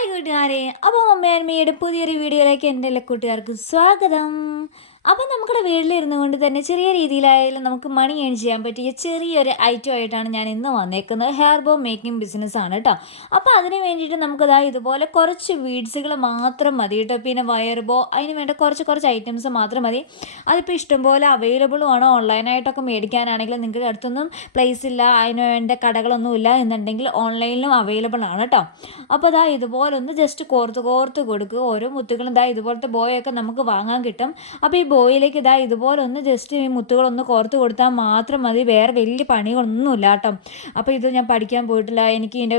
Hi കൂട്ടുകാരെ അപ്പോൾ അമ്മയമ്മയുടെ പുതിയൊരു വീഡിയോയിലേക്ക് എന്റെ എല്ലാ കൂട്ടുകാർക്കും സ്വാഗതം. അപ്പം നമ്മുടെ വീട്ടിലിരുന്നു കൊണ്ട് തന്നെ ചെറിയ രീതിയിലായാലും നമുക്ക് മണി ഏൺ ചെയ്യാൻ പറ്റിയ ചെറിയൊരു ഐറ്റം ആയിട്ടാണ് ഞാൻ ഇന്ന് വന്നേക്കുന്നത്. ഹെയർ ബോ മേക്കിംഗ് ബിസിനസ് ആണ് കേട്ടോ അപ്പോൾ അതിന് വേണ്ടിയിട്ട് നമുക്കതാ ഇതുപോലെ കുറച്ച് വീഡ്സുകൾ മാത്രം മതി കേട്ടോ പിന്നെ വയർ ബോ അതിന് വേണ്ട കുറച്ച് കുറച്ച് ഐറ്റംസ് മാത്രം മതി. അതിപ്പോൾ ഇഷ്ടംപോലെ അവൈലബിളും ആണ്. ഓൺലൈനായിട്ടൊക്കെ മേടിക്കാനാണെങ്കിൽ നിങ്ങൾക്ക് അടുത്തൊന്നും പ്ലേസ് ഇല്ല. അതിന് വേണ്ട കടകളൊന്നും ഇല്ല എന്നുണ്ടെങ്കിൽ ഓൺലൈനിലും അവൈലബിൾ ആണ് കേട്ടോ അപ്പോൾ അതാ ഇതുപോലെ ഒന്ന് ജസ്റ്റ് കോർത്ത് കോർത്ത് കൊടുക്കുക ഓരോ മുത്തുകളും ഇതാ ഇതുപോലത്തെ ബോയൊക്കെ നമുക്ക് വാങ്ങാൻ കിട്ടും. അപ്പോൾ ഈ ബോയിലേക്ക് ഇതാ ഇതുപോലെ ഒന്ന് ജസ്റ്റ് ഈ മുത്തുകളൊന്ന് കോർത്ത് കൊടുത്താൽ മാത്രം മതി. വേറെ വലിയ പണികളൊന്നുമില്ല കേട്ടോ. അപ്പോൾ ഇത് ഞാൻ പഠിക്കാൻ പോയിട്ടില്ല. എനിക്ക് ഇതിന്റെ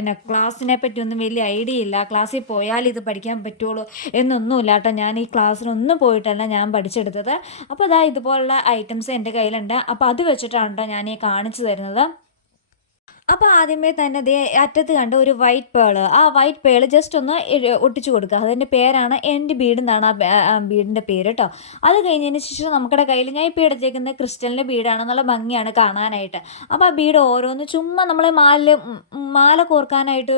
എന്നെ ക്ലാസ്സിനെ പറ്റിയൊന്നും വലിയ ഐഡിയ ഇല്ല. ക്ലാസ്സിൽ പോയാൽ ഇത് പഠിക്കാൻ പറ്റുള്ളൂ എന്നൊന്നുമില്ല കേട്ടോ. ഞാൻ ഈ ക്ലാസ്സിനൊന്നും പോയിട്ടല്ല ഞാൻ പഠിച്ചെടുത്തത്. അപ്പോൾ അതാ ഇതുപോലുള്ള ഐറ്റംസ് എന്റെ കയ്യിലുണ്ട്. അപ്പോൾ അത് വെച്ചിട്ടാണ് കേട്ടോ ഞാൻ ഈ കാണിച്ചു തരുന്നത്. അപ്പോൾ ആദ്യമേ തന്നെ ദേ അറ്റത്ത് കണ്ട ഒരു വൈറ്റ് പേൾ ആ വൈറ്റ് പേൾ ജസ്റ്റ് ഒന്ന് ഒട്ടിച്ചു കൊടുക്കുക അതിന്റെ പേരാണ് എന്റെ ബീഡ് എന്നാണ് ആ ബീഡിന്റെ പേര് കേട്ടോ അത് കഴിഞ്ഞതിന് ശേഷം നമ്മുടെ കയ്യിൽ ഞാൻ ഇപ്പോൾ എടുത്തേക്കുന്നത് ക്രിസ്റ്റലിന്റെ ബീഡാണ് നല്ല ഭംഗിയാണ് കാണാനായിട്ട്. അപ്പോൾ ആ ബീഡ് ഓരോന്ന് ചുമ്മാ നമ്മൾ മാല മാല കോർക്കാനായിട്ട്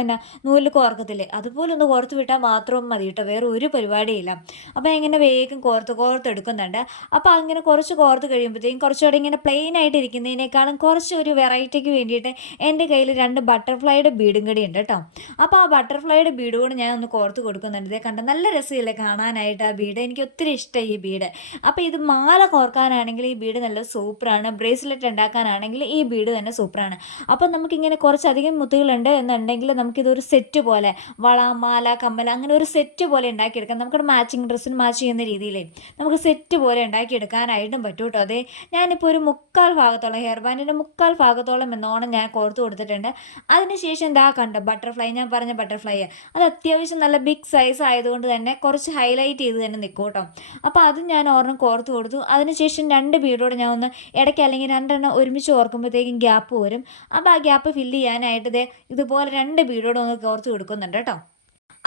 എന്നാ നൂലിൽ കോർക്കത്തില്ലേ? അതുപോലെ ഒന്ന് കോർത്ത് വിട്ടാൽ മാത്രം മതി കേട്ടോ. വേറെ ഒരു പരിപാടിയില്ല. അപ്പോൾ ഇങ്ങനെ വേഗം കോർത്ത് കോർത്ത് എടുക്കുന്നുണ്ട്. അപ്പോൾ അങ്ങനെ കുറച്ച് കോർത്ത് കഴിയുമ്പോഴത്തേക്കും കുറച്ചുകൂടെ ഇങ്ങനെ പ്ലെയിൻ ആയിട്ട് ഇരിക്കുന്നതിനേക്കാളും കുറച്ച് ഒരു വെറൈറ്റിക്ക് വേണ്ടിയിട്ട് എന്റെ കയ്യിൽ രണ്ട് ബട്ടർഫ്ലൈയുടെ ബീഡും കൂടി ഉണ്ട് കേട്ടോ. അപ്പോൾ ആ ബട്ടർഫ്ലൈയുടെ ബീഡ് കൂടെ ഞാൻ ഒന്ന് കോർത്ത് കൊടുക്കുന്നുണ്ട്. ഇതേ കണ്ട? നല്ല രസമില്ലേ കാണാനായിട്ട് ആ ബീഡ് എനിക്ക് ഒത്തിരി ഇഷ്ടമായി ഈ ബീഡ് അപ്പോൾ ഇത് മാല കോർക്കാനാണെങ്കിൽ ഈ ബീഡ് നല്ല സൂപ്പറാണ് ബ്രേസ്ലെറ്റ് ഉണ്ടാക്കാനാണെങ്കിൽ ഈ ബീഡ് തന്നെ സൂപ്പറാണ് അപ്പോൾ നമുക്കിങ്ങനെ കുറച്ചധികം മുത്തുകളുണ്ട് എന്നുണ്ടെങ്കിൽ നമുക്കിതൊരു സെറ്റ് പോലെ വള മാല കമ്മല അങ്ങനെ ഒരു സെറ്റ് പോലെ ഉണ്ടാക്കിയെടുക്കാം. നമുക്കൊരു മാച്ചിങ് ഡ്രസ്സിന് മാച്ച് ചെയ്യുന്ന രീതിയിൽ നമുക്ക് സെറ്റ് പോലെ ഉണ്ടാക്കിയെടുക്കാനായിട്ടും പറ്റും കേട്ടോ അതെ ഞാനിപ്പോൾ ഒരു മുക്കാൽ ഭാഗത്തോളം ഹെയർ ബാൻഡിന്റെ മുക്കാൽ ഭാഗത്തോളം എന്നോണം ഞാൻ കോർത്ത് കൊടുത്തിട്ടുണ്ട്. അതിനുശേഷം എന്താ കണ്ടോ ബട്ടർഫ്ലൈ ഞാൻ പറഞ്ഞ ബട്ടർഫ്ലൈ അത് അത്യാവശ്യം നല്ല ബിഗ് സൈസ് ആയതുകൊണ്ട് തന്നെ കുറച്ച് ഹൈലൈറ്റ് ചെയ്ത് തന്നെ നിൽക്കും കേട്ടോ അപ്പോൾ അതും ഞാൻ ഓർമ്മ കോർത്ത് കൊടുത്തു. അതിനുശേഷം രണ്ട് ബീഡോട് ഞാൻ ഒന്ന് ഇടയ്ക്ക് അല്ലെങ്കിൽ രണ്ടെണ്ണം ഒരുമിച്ച് ഓർക്കുമ്പോഴത്തേക്കും ഗ്യാപ്പ് വരും. അപ്പോൾ ആ ഗ്യാപ്പ് ഫില്ല് ചെയ്യാനായിട്ട് ഇതേ ഇതുപോലെ രണ്ട് ബീഡോട് ഒന്ന് കോർത്ത് കൊടുക്കുന്നുണ്ട് കേട്ടോ.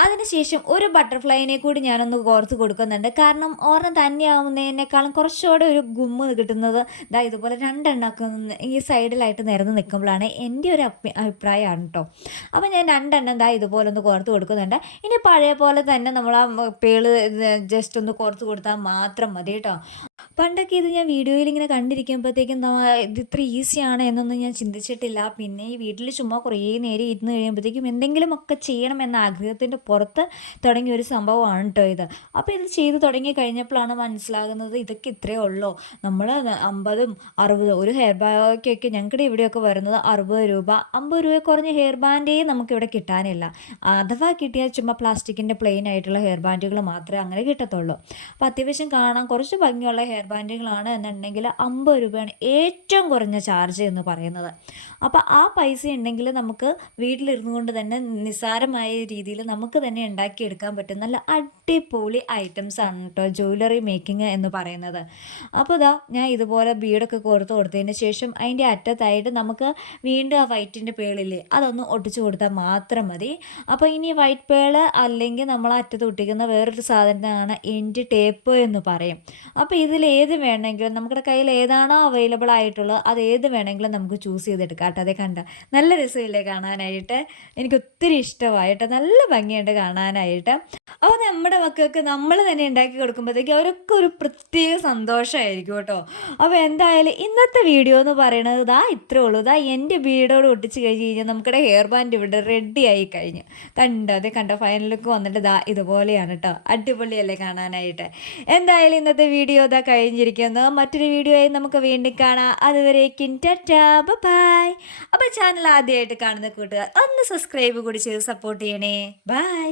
അതിനുശേഷം ഒരു ബട്ടർഫ്ലൈനെ കൂടി ഞാനൊന്ന് കോർത്ത് കൊടുക്കുന്നുണ്ട്. കാരണം ഒരെണ്ണം തന്നെയാവുന്നതിനേക്കാളും കുറച്ചുകൂടെ ഒരു ഗുമ്മ് കിട്ടുന്നത് ഇതാ ഇതുപോലെ രണ്ടെണ്ണമൊക്കെ ഈ സൈഡിലായിട്ട് നിരന്ന് നിൽക്കുമ്പോഴാണ് എന്റെ ഒരു അഭിപ്രായമാണ് കേട്ടോ അപ്പോൾ ഞാൻ രണ്ടെണ്ണം ഇതാ ഇതുപോലെ ഒന്ന് കോർത്ത് കൊടുക്കുന്നുണ്ട്. ഇനി പഴയ പോലെ തന്നെ നമ്മൾ ആ പേൾ ജസ്റ്റ് ഒന്ന് കോർത്ത് കൊടുത്താൽ മാത്രം മതി കേട്ടോ. പണ്ടൊക്കെ ഇത് ഞാൻ വീഡിയോയിൽ ഇങ്ങനെ കണ്ടിരിക്കുമ്പോഴത്തേക്കും ഇത് ഇത്ര ഈസിയാണ് എന്നൊന്നും ഞാൻ ചിന്തിച്ചിട്ടില്ല. പിന്നെ ഈ വീട്ടിൽ ചുമ്മാ കുറേ നേരം ഇരുന്ന് കഴിയുമ്പോഴത്തേക്കും എന്തെങ്കിലുമൊക്കെ ചെയ്യണം എന്ന ആഗ്രഹത്തിന്റെ പുറത്ത് തുടങ്ങിയ ഒരു സംഭവമാണ് കേട്ടോ ഇത്. അപ്പോൾ ഇത് ചെയ്ത് തുടങ്ങി കഴിഞ്ഞപ്പോഴാണ് മനസ്സിലാകുന്നത് ഇതൊക്കെ ഇത്രയേ ഉള്ളൂ. നമ്മൾ അമ്പതും അറുപതും ഒരു ഹെയർ ബാഗൊക്കെ ഞങ്ങളുടെ ഇവിടെയൊക്കെ വരുന്നത് അറുപത് രൂപ. അമ്പത് രൂപ കുറഞ്ഞ ഹെയർ ബാൻഡേ നമുക്കിവിടെ കിട്ടാനില്ല. അഥവാ കിട്ടിയാൽ ചുമ്മാ പ്ലാസ്റ്റിക്കിന്റെ പ്ലെയിൻ ആയിട്ടുള്ള ഹെയർ ബാൻഡുകൾ മാത്രമേ അങ്ങനെ കിട്ടത്തുള്ളൂ. അപ്പോൾ അത്യാവശ്യം കാണാൻ കുറച്ച് ഭംഗിയുള്ള ഹെയർ ബാൻഡുകളാണ് എന്നുണ്ടെങ്കിൽ അമ്പത് രൂപയാണ് ഏറ്റവും കുറഞ്ഞ ചാർജ് എന്ന് പറയുന്നത്. അപ്പോൾ ആ പൈസ ഉണ്ടെങ്കിൽ നമുക്ക് വീട്ടിലിരുന്നു കൊണ്ട് തന്നെ നിസ്സാരമായ രീതിയിൽ നമുക്ക് തന്നെ ഉണ്ടാക്കിയെടുക്കാൻ പറ്റും. നല്ല അടിപൊളി ഐറ്റംസ് ആണ് കേട്ടോ ജ്വല്ലറി മേക്കിംഗ് എന്ന് പറയുന്നത്. അപ്പോൾ ഇതാ ഞാൻ ഇതുപോലെ ബീഡൊക്കെ കോർത്ത് കൊടുത്തതിന് ശേഷം അതിന്റെ അറ്റത്തായിട്ട് നമുക്ക് വീണ്ടും ആ വൈറ്റിന്റെ പേളില്ലേ അതൊന്ന് ഒട്ടിച്ചു കൊടുത്താൽ മാത്രം മതി. അപ്പോൾ ഇനി വൈറ്റ് പേൾ അല്ലെങ്കിൽ നമ്മൾ അറ്റത്ത് ഒട്ടിക്കുന്ന വേറൊരു സാധനമാണ് എൻഡ് ടേപ്പ് എന്ന് പറയും. അപ്പോൾ ഇതിൽ ഏത് വേണമെങ്കിലും നമ്മുടെ കയ്യിൽ ഏതാണോ അവൈലബിൾ ആയിട്ടുള്ളത് അത് ഏത് വേണമെങ്കിലും നമുക്ക് ചൂസ് ചെയ്തെടുക്കാം കേട്ടോ. അതേ കണ്ട? നല്ല രസമില്ലേ കാണാനായിട്ട്? എനിക്ക് ഒത്തിരി ഇഷ്ടമായിട്ട് നല്ല ഭംഗിയുണ്ട് കാണാനായിട്ട്. അപ്പോൾ നമ്മുടെ മക്കൾക്ക് നമ്മൾ തന്നെ ഉണ്ടാക്കി കൊടുക്കുമ്പോഴത്തേക്ക് അവരൊക്കെ ഒരു പ്രത്യേക സന്തോഷമായിരിക്കും കേട്ടോ. അപ്പോൾ എന്തായാലും ഇന്നത്തെ വീഡിയോ എന്ന് പറയുന്നത് ഇതാ ഇത്രേ ഉള്ളൂ. ഇതാ എന്റെ വീടോട് ഒട്ടിച്ച് കഴിഞ്ഞ് കഴിഞ്ഞാൽ നമുക്കിടെ ഹെയർ ബാൻഡ് ഇവിടെ റെഡി ആയി കഴിഞ്ഞു. കണ്ടോ? അതെ കണ്ടോ? ഫൈനലൊക്കെ വന്നിട്ട് ഇതാ ഇതുപോലെയാണ് കേട്ടോ അടിപൊളിയല്ലേ കാണാനായിട്ട്. എന്തായാലും ഇന്നത്തെ വീഡിയോ ഇതാ കഴിഞ്ഞിരിക്കുന്നു. മറ്റൊരു വീഡിയോ ആയി നമുക്ക് വീണ്ടും കാണാം. അതുവരേക്കും ടാറ്റാ. ബൈ അപ്പോൾ ചാനൽ ആദ്യമായിട്ട് കാണുന്ന കൂട്ടുകാർ ഒന്ന് സബ്സ്ക്രൈബ് കൂടി ചെയ്ത് സപ്പോർട്ട് ചെയ്യണേ. ബൈ.